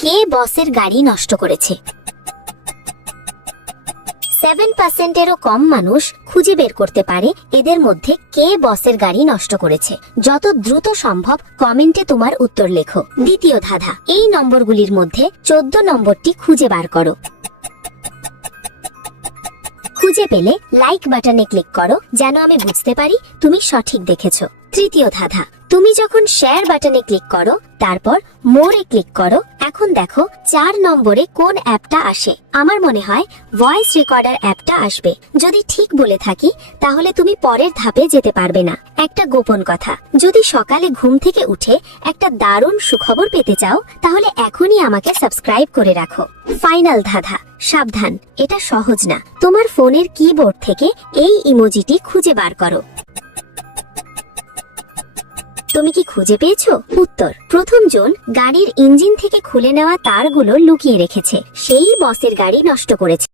কে বসের গাড়ি নষ্ট করেছে? 7%-এরও কম মানুষ খুঁজে বের করতে পারে এদের মধ্যে কে বসের গাড়ি নষ্ট করেছে। যত দ্রুত সম্ভব কমেন্টে তোমার উত্তর লেখো। দ্বিতীয় ধাঁধা, এই নম্বরগুলির মধ্যে 14 নম্বরটি খুঁজে বার করো। খুঁজে পেলে লাইক বাটনে ক্লিক করো যেন আমি বুঝতে পারি তুমি সঠিক দেখেছো। তৃতীয় ধাঁধা, তুমি যখন শেয়ার বাটনে ক্লিক করো তারপর মোরে ক্লিক করো, এখন দেখো 4 নম্বরে কোন অ্যাপটা আসে। আমার মনে হয় ভয়েস রেকর্ডার অ্যাপটা আসবে। যদি ঠিক বলে থাকি তাহলে তুমি পরের ধাপে যেতে পারবে না। একটা গোপন কথা, যদি সকালে ঘুম থেকে উঠে একটা দারুণ সুখবর পেতে চাও তাহলে এখনই আমাকে সাবস্ক্রাইব করে রাখো। ফাইনাল ধাঁধা, সাবধান, এটা সহজ না। তোমার ফোনের কিবোর্ড থেকে এই ইমোজিটি খুঁজে বার করো। তুমি কি খুঁজে পেয়েছো? উত্তর, প্রথম জন গাড়ির ইঞ্জিন থেকে খুলে নেওয়া তারগুলো লুকিয়ে রেখেছে, সেই বসের গাড়ি নষ্ট করেছে।